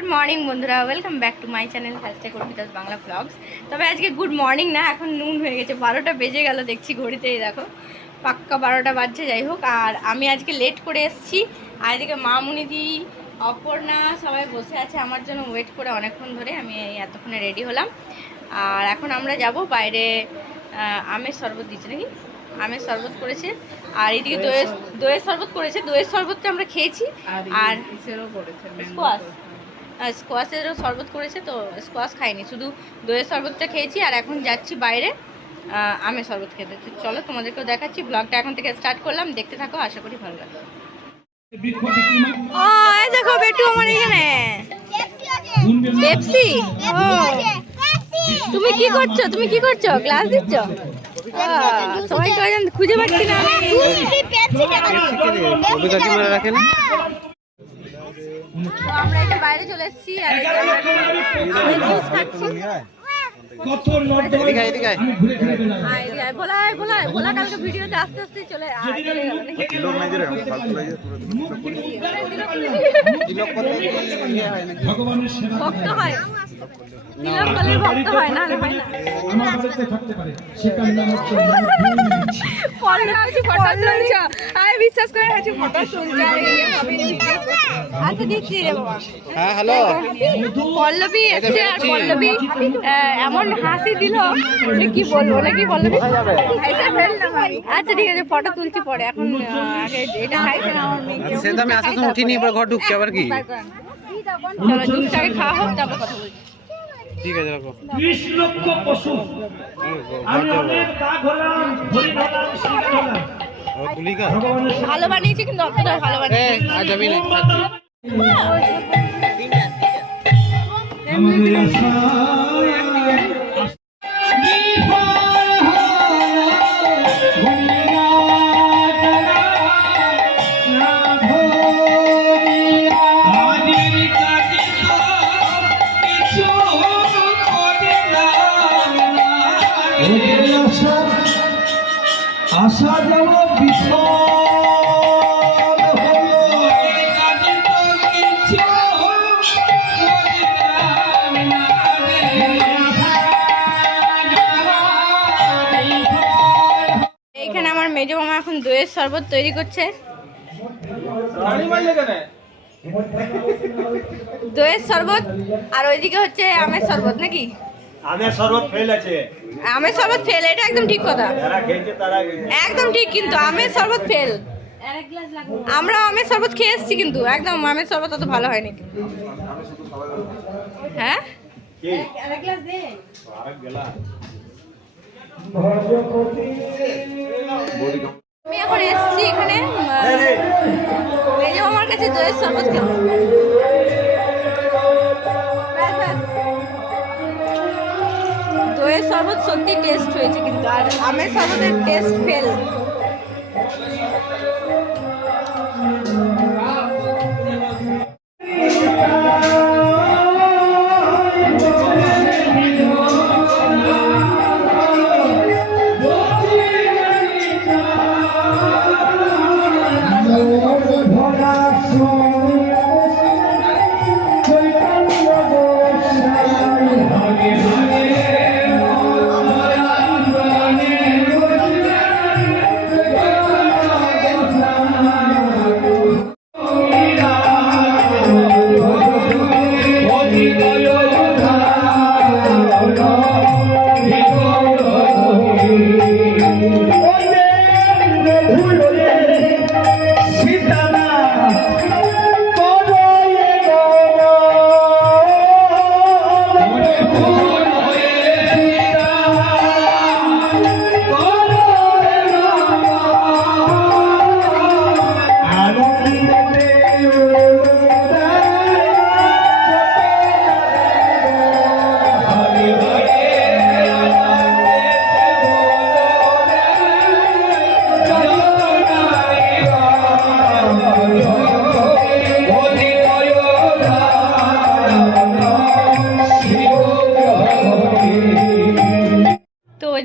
Good morning বন্ধুরা welcome back to my channel hashtag Arpita's Bangla vlogs তবে আজকে good morning না এখন নুন হয়ে গেছে বারোটা বেজে গেল দেখছি ঘড়িতেই দেখো। পাক্কা বারোটা বাজছে যাই হোক আর আমি আজকে লেট করে এসেছি। আর এদিকে মামুনিদি অপর্ণা সবাই বসে আছে আমার জন্য ওয়েট করে অনেকক্ষণ ধরে আমি এতক্ষণে রেডি হলাম। আর এখন আমরা যাব বাইরে আমের শরবত দিচ্ছে নাকি? আমের শরবত করেছে। আর এদিকে দইয়ের দইয়ের শরবত করেছে দইয়ের শরবতটা আমরা খেয়েছি। আর স্কোয়াশ স্কোয়াশেরও শরবত করেছে তো স্কোয়াশ খাইনি শুধু দইয়ের শরবতটা খেয়েছি আর এখন যাচ্ছি বাইরে আমের শরবত খেতে। চলো তোমাদেরকেও দেখাচ্ছি ব্লগটা এখন থেকে স্টার্ট করলাম দেখতে থাকো আশা করি ভালো লাগবে। ও এই দেখো বেটু আমার এখানে। পেপসি? ও। তুমি কি করছ? তুমি কি করছ? ক্লাস দিচ্ছ? সবাই খুঁজে পাচ্ছি না। তো আমরা একটু বাইরে চলে এসেছি আর আমি যে আমরা এখন আমের juice খাচ্ছি এদিকে এদিকে। আয়। আয় রে, ভোলা আয়, ভোলা কালকে ভিডিওতে আস্তে আস্তে চলে আয়, চলে গেল নাকি? লোক নাই যে রে, আমি বিশ্বাস করে আছি ফটো তুলছ। আচ্ছা দেখছি রে বাবা। হ্যাঁ হ্যালো। পল্লবী এসছে আর পল্লবী এমন হাসি দিল যে কি বলব নাকি পল্লবী ভাই। আচ্ছা ঠিক আছে ফটো তুলছি পরে। এখন আগে এটা খাইছে না আমার মেয়ে সে তো আমি আসার সময় উঠিনি এবার ঘর ঢুকছে আবার কি? চলো জুসটাকে খাওয়া হোক তারপর কথা বলছি। ঠিক আছে রাখো। ত্রিশ লক্ষ পশু। আমি অনেক দাগ হলাম হরি হলাম সিংহ হলাম। ভালো বানিয়েছি কিন্তু অতটা ভালো বানিয়েছি। এইখানে আমার মেজো মামা এখন দইয়ের শরবত তৈরি করছে। দইয়ের শরবত, আর ওইদিকে হচ্ছে আমের শরবত নাকি? আমের শরবত ফেল আছে। আমের শরবত ফেল এটা একদম ঠিক কথা। যারা খেয়েছে তারা একদম ঠিক কিন্তু আমের শরবত ফেল আমরা আমের শরবত খেয়ে এসেছি কিন্তু একদম আমের শরবত অত ভালো হয়নি। হ্যাঁ? আমি এখন এসেছি এখানে এই যে আমার কাছে দইয়ের শরবত খেতে শরবত সত্যি টেস্ট হয়েছে কিন্তু আর আমের শরবতের টেস্ট ফেল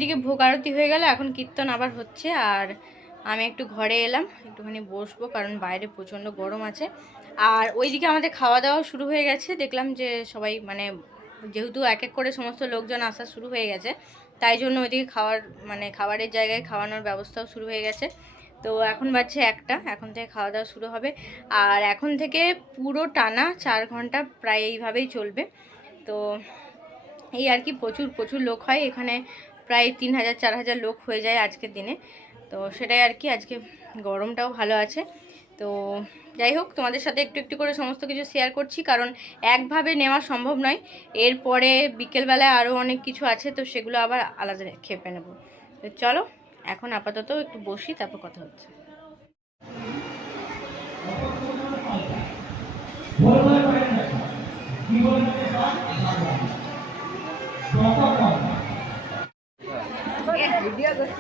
ওইদিকে ভোগ আরতি হয়ে গেল, এখন কীর্তন আবার হচ্ছে। আর আমি একটু ঘরে এলাম, একটুখানি বসবো, কারণ বাইরে প্রচণ্ড গরম আছে। আর ওইদিকে আমাদের খাওয়া দাওয়া শুরু হয়ে গেছে। দেখলাম যে সবাই মানে যেহেতু এক এক করে সমস্ত লোকজন আসা শুরু হয়ে গেছে, তাই জন্য ওইদিকে খাওয়ার মানে খাবারের জায়গায় খাওয়ানোর ব্যবস্থাও শুরু হয়ে গেছে। তো এখন বাজছে একটা, এখন থেকে খাওয়া দাওয়া শুরু হবে। আর এখন থেকে পুরো টানা চার ঘণ্টা প্রায় এইভাবেই চলবে। তো এই আর কি প্রচুর প্রচুর লোক হয় এখানে। প্রায় তিন হাজার, চার হাজার লোক হয়ে যায় আজকের দিনে। তো সেটাই আর কি, আজকে গরমটাও ভালো আছে। তো যাই হোক, তোমাদের সাথে একটু একটু করে সমস্ত কিছু শেয়ার করছি, কারণ একভাবে নেওয়া সম্ভব নয়। এরপরে বিকেলবেলায় আরও অনেক কিছু আছে, তো সেগুলো আবার আলাদা খেপে নেব। তো চলো, এখন আপাতত একটু বসি, তারপর কথা হচ্ছে।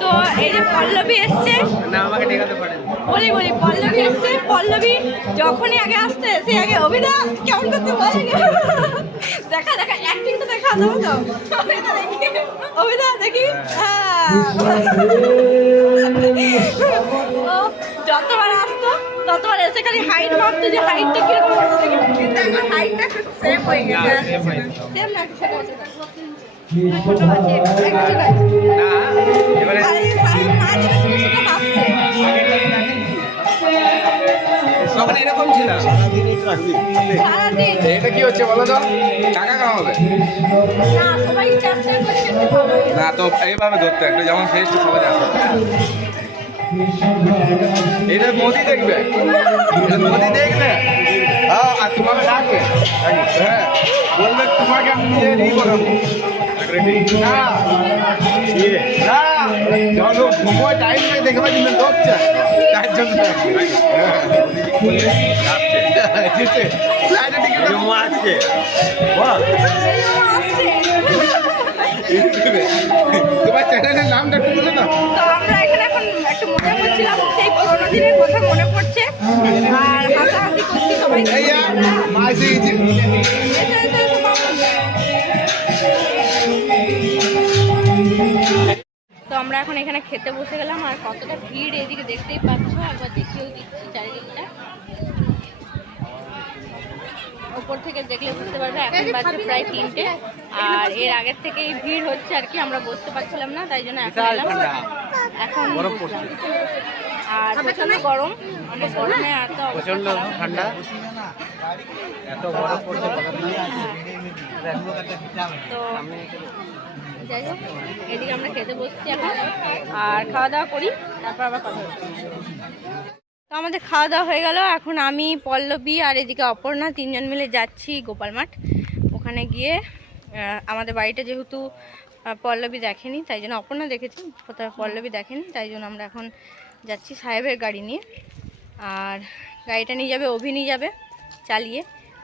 তো এই যে পল্লবী এসছে না আমাকে বলি বলি পল্লবী এসছে পল্লবী যখনই আগে আসতে সে আগে অভিদা কেমন করতে বলে দেখা দেখা অ্যাক্টিংটা দেখা দাও তো। অভিদা দেখি। অভিদা দেখি। হ্যাঁ। যতবার আসতো ততবার এসে খালি হাইট ভাবতো যে হাইটটা কীরকম হাইটটা সেম হয়ে গেছে। সেম না না এবারে তখন এরকম ছিল? এটা কি হচ্ছে বলো তো? টাকা কামাবে না সবাই চেষ্টা করছে একটু ভালো হয়ে না তো এইভাবে ধরতে একটা যেমন ফেস সবাই জানো এটা মোদি দেখবে। এটা মোদি দেখবে। হ্যাঁ আর তোমাকে ডাকবে। হ্যাঁ। তোমাকে নেই দেখে পাচ্ছি না চায় তার জন্য তোমার চ্যানেলের নামটা একটু বলে দাও মনে পড়ছে তো আমরা এখন এখানে খেতে বসে গেলাম আর কতটা ভিড় এদিকে দেখতেই পাচ্ছ। একবার দেখিয়েও দিচ্ছি চারিদিকটা। ওপর থেকে দেখলে বুঝতে পারবে এখন বাজছে প্রায় তিনটে। আর এর আগের থেকেই ভিড় হচ্ছে আর কি আমরা বসতে পারছিলাম না তাই জন্য এখন এলাম। এখন আর প্রচণ্ড গরম মানে গরমে এত অবস্থা প্রচণ্ড ঠান্ডা। এত বরফ পড়ছে তো এদিকে আমরা খেতে বসছি এখন। আর খাওয়া দাওয়া করি, তারপর আবার কথা তো আমাদের খাওয়া দাওয়া হয়ে গেল। এখন আমি, পল্লবী আর এদিকে অপর্ণা তিনজন মিলে যাচ্ছি গোপাল মাঠ ওখানে গিয়ে আমাদের বাড়িটা যেহেতু পল্লবী দেখেনি, তাই জন্য অপর্ণা দেখেছি, কোথাও পল্লবী দেখেনি, তাই জন্য আমরা এখন যাচ্ছি সাহেবের গাড়ি নিয়ে। আর গাড়িটা নিয়ে যাবে, অভি নিয়ে যাবে চালিয়ে।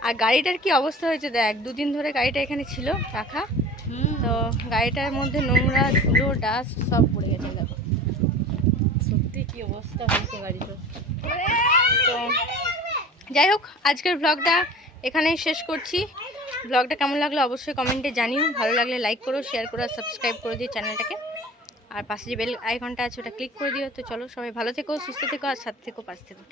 আর গাড়িটার কি অবস্থা হয়েছে দেখ, দুদিন ধরে গাড়িটা এখানে ছিল, রাখা। তো গাড়িটার মধ্যে নোংরা, ধুলো ডাস্ট সব পড়ে গেছে, দেখো। সত্যি কি অবস্থা হয়েছে গাড়িটার। তো যাই হোক, আজকের ব্লগটা এখানেই শেষ করছি। ব্লগটা কেমন লাগল অবশ্যই কমেন্টে জানিও। ভালো লাগলে লাইক করো শেয়ার করো, আর সাবস্ক্রাইব করে দিও চ্যানেলটাকে আর পাশে যে বেল আইকনটা আছে, ওটা ক্লিক করে দিও। তো চলো, সবাই ভালো থেকো, সুস্থ থেকো, আর সাথে থেকো, পাশে থেকো।